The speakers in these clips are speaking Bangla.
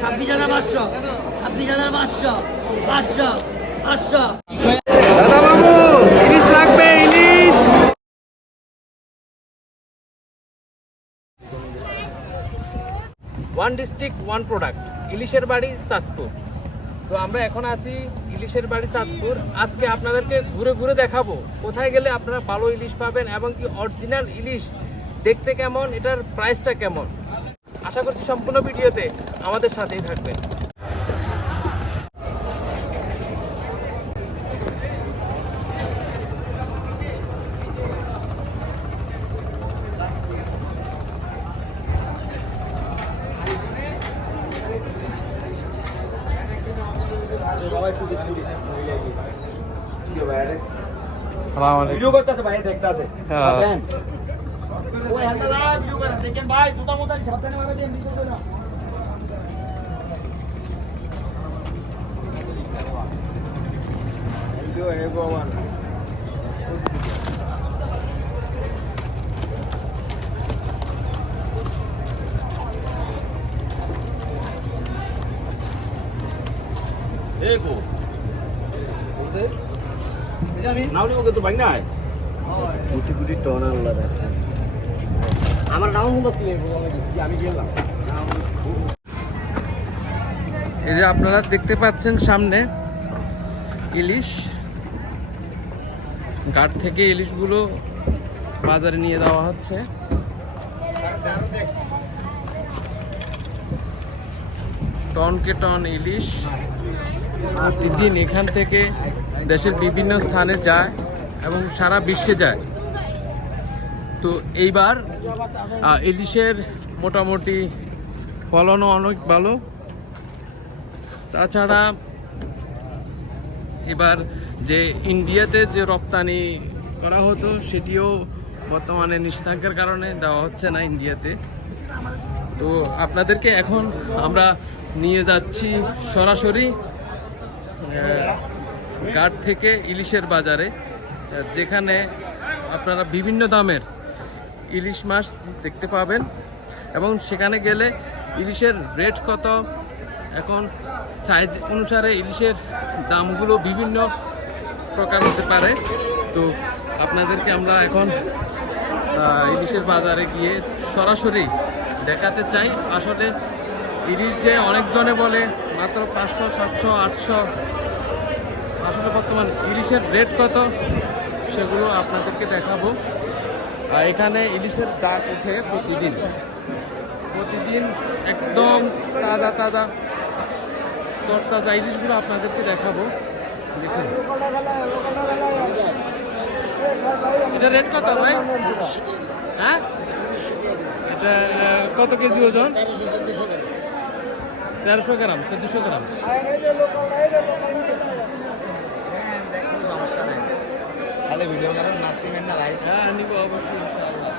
ছাব্বিশ হাজার পাঁচশো ছাব্বিশ হাজার পাঁচশো পাঁচশো পাঁচশো। দাদা বাবু ইলিশ লাগবে ইলিশ। ওয়ান ডিস্ট্রিক্ট ওয়ান প্রোডাক্ট ইলিশের বাড়ি চাঁদপুর। তো আমরা এখন আছি ইলিশের বাড়ি চাঁদপুর। আজকে আপনাদেরকে ঘুরে ঘুরে দেখাবো কোথায় গেলে আপনারা ভালো ইলিশ পাবেন এবং কি অরিজিনাল ইলিশ দেখতে কেমন এটার প্রাইসটা কেমন। আশা করছি সম্পূর্ণ ভিডিওতে আমাদের সাথেই থাকবেন। ভিডিও করতেছে ভাই দেখতেছে। হ্যাঁ। দেখেন ভাই জুতা মোতা সাবধানে ভাবে দেন বিষয় না। দেখো। নাউলি ওকে তো ভাই নাই? কোটি কোটি টন আল্লাহ আছে এই যে আপনারা দেখতে পাচ্ছেন সামনে ইলিশ। ঘাট থেকে ইলিশগুলো বাজারে নিয়ে দেওয়া হচ্ছে। টনকে টন ইলিশ। প্রতিদিন এখান থেকে দেশের বিভিন্ন স্থানে যায় এবং সারা বিশ্বে যায়। তো এইবার ইলিশের মোটামুটি ফলনও অনেক ভালো। তাছাড়া এবার যে ইন্ডিয়াতে যে রপ্তানি করা হতো, সেটিও বর্তমানে নিষেধাজ্ঞার কারণে দেওয়া হচ্ছে না ইন্ডিয়াতে। তো আপনাদেরকে এখন আমরা নিয়ে যাচ্ছি সরাসরি ঘাট থেকে ইলিশের বাজারে, যেখানে আপনারা বিভিন্ন দামের ইলিশ মাছ দেখতে পাবেন। এবং সেখানে গেলে ইলিশের রেট কত? এখন সাইজ অনুসারে ইলিশের দামগুলো বিভিন্ন প্রকার হতে পারে। তো আপনাদেরকে আমরা এখন ইলিশের বাজারে গিয়ে সরাসরি দেখাতে চাই। আসলে ইলিশ যে অনেকজনে বলে, মাত্র পাঁচশো, সাতশো, আটশো। আসলে বর্তমান ইলিশের রেট কত? সেগুলো আপনাদেরকে দেখাবো। এখানে ইলিশের ডাক ওঠে প্রতিদিন। প্রতিদিন একদম তাজা তাজা, তরতাজা ইলিশগুলো আপনাদেরকে দেখাবো। দেখুন। এটা রেট কত ভাই? হ্যাঁ? এটা কত কেজি ওজন? তেরোশো গ্রাম, চোদ্দশো গ্রাম। সমস্যা নাই। তাহলে ভিডিও করার নাচ নেবেন না ভাই। হ্যাঁ নিবো অবশ্যই ইনশাআল্লাহ।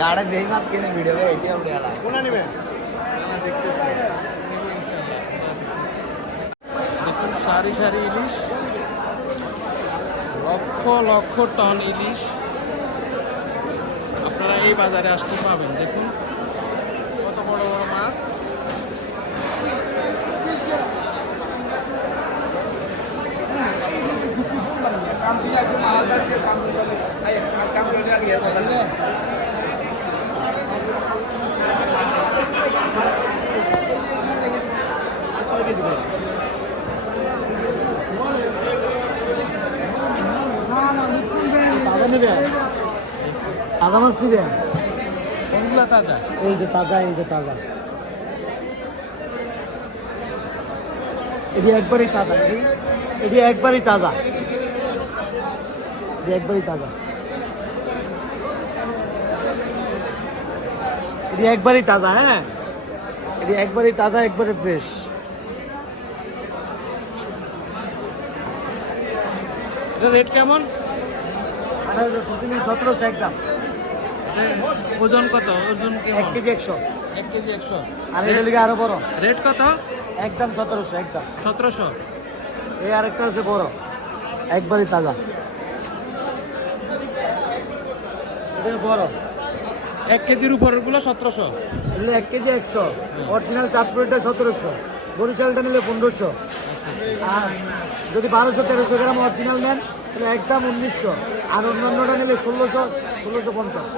গাড়ে যেই মাছ কিনে ভিডিও করে এটি উঠে আলা দেখুন সারি সারি ইলিশ। লক্ষ লক্ষ টন ইলিশ। আপনারা এই বাজারে আসতে পাবেন দেখুন। কত বড় বড় মাছ। তাজা নেবে তাজা মাছ নিবে কোনগুলো তাজা এই যে তাজা এই যে তাজা এটি একবারই তাজা এটি এটি একবারই তাজা এটি একবারই তাজা এটি একবারই তাজা হ্যাঁ এটি একবারই তাজা একবারে ফ্রেশ এটা রেট কেমন? সতেরোশো একদম। ওজন কত? ওজন এক কেজি একশো। এক কেজি একশো। আর এটা লিগে আরও বড়। রেট কত? একদম সতেরোশো একদম। সতেরোশো। এই আরেকটা হচ্ছে বড়। একবারই তাজা। এটা বড়। এক কেজির উপরেরগুলো সতেরোশো। এগুলো এক কেজি একশো। অরিজিনাল চাঁদপুরেরটা সতেরোশো। বরিশালটা নিলে পনেরোশো। আর যদি বারোশো তেরোশো গ্রাম অরিজিনাল নেন তাহলে একদম উনিশশো। আর অন্যান্যটা নেবে ষোলোশো ষোলোশো পঞ্চাশ।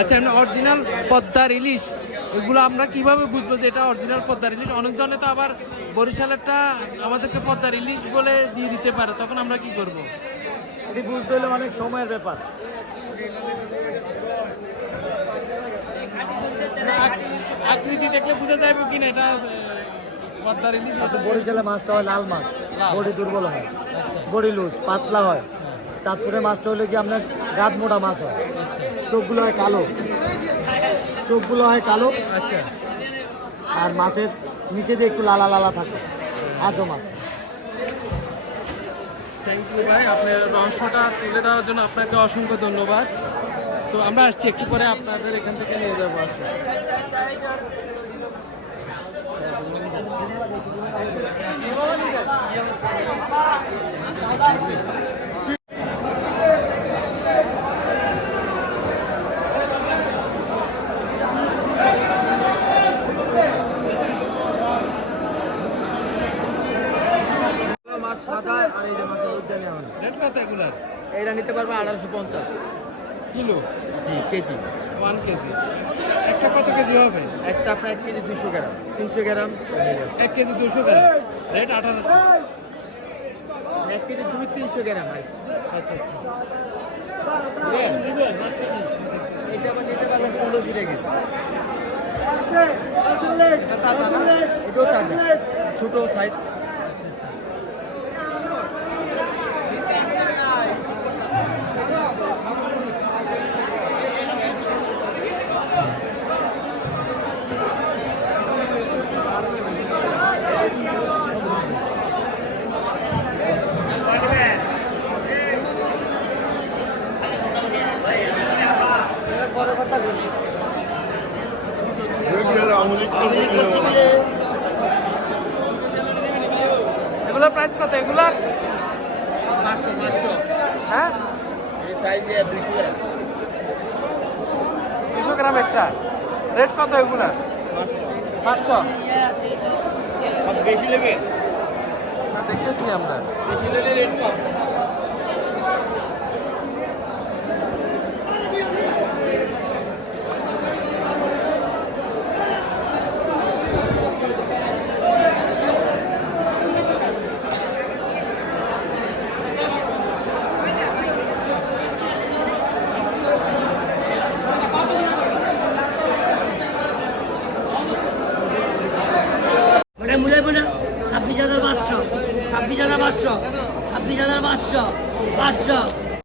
আচ্ছা এমনি অরিজিনাল পদ্মার ইলিশ এগুলো আমরা কীভাবে বুঝব যে এটা অরিজিনাল পদ্মার ইলিশ অনেকজনে তো আবার বরিশালেরটা আমাদেরকে পদ্মার ইলিশ বলে দিয়ে দিতে পারে তখন আমরা কি করব? এটি বুঝতে হলে অনেক সময়ের ব্যাপার। আকৃতি দেখলে বোঝা যাবে কিনা এটা পদ্মার ইলিশ বরিশালে মাছটা হয় লাল মাছ। বডি দুর্বল হয়। বডি লুজ পাতলা হয়। চাঁদপুরের মাছটা হলে কি আপনার গাদ মোটা মাছ হয়? চোখগুলো হয় কালো। চোখগুলো হয় কালো। আচ্ছা। আর মাছের নিচে দিয়ে একটু লালা লালা থাকে। আজও মাছ। থ্যাংক ইউ ভাই। আপনার রহস্যটা তুলে দেওয়ার জন্য আপনাকে অসংখ্য ধন্যবাদ। তো আমরা আসছি একটু পরে আপনাদের এখান থেকে নিয়ে যাব আসলে। সাদা আর এই যে মাছের উদ্যানে নিতে পারবে আঠারোশো পঞ্চাশ। কিলো? জি কেজি। One KG. একটা কত কেজি হবে? একটা আপনার এক কেজি দুশো গ্রাম। তিনশো গ্রাম এক কেজি দুশো গ্রাম। রেট আঠারোশো। এক কেজি দুই তিনশো গ্রাম কি। আচ্ছা আচ্ছা। এটা আবার নিতে পারবেন পনেরোশো টাকা কেজি। এটাও তাজা। ছোট সাইজ এগুলোর প্রাইস কত? এগুলার পাঁচশো পাঁচশো। হ্যাঁ? এই সাইজ দিয়ে দুইশো গ্রাম। দুশো গ্রাম একটা। রেট কত এগুলার পাঁচশো। বেশি নেবে দেখতেছি আমরা। বেশি নিলে রেট কম।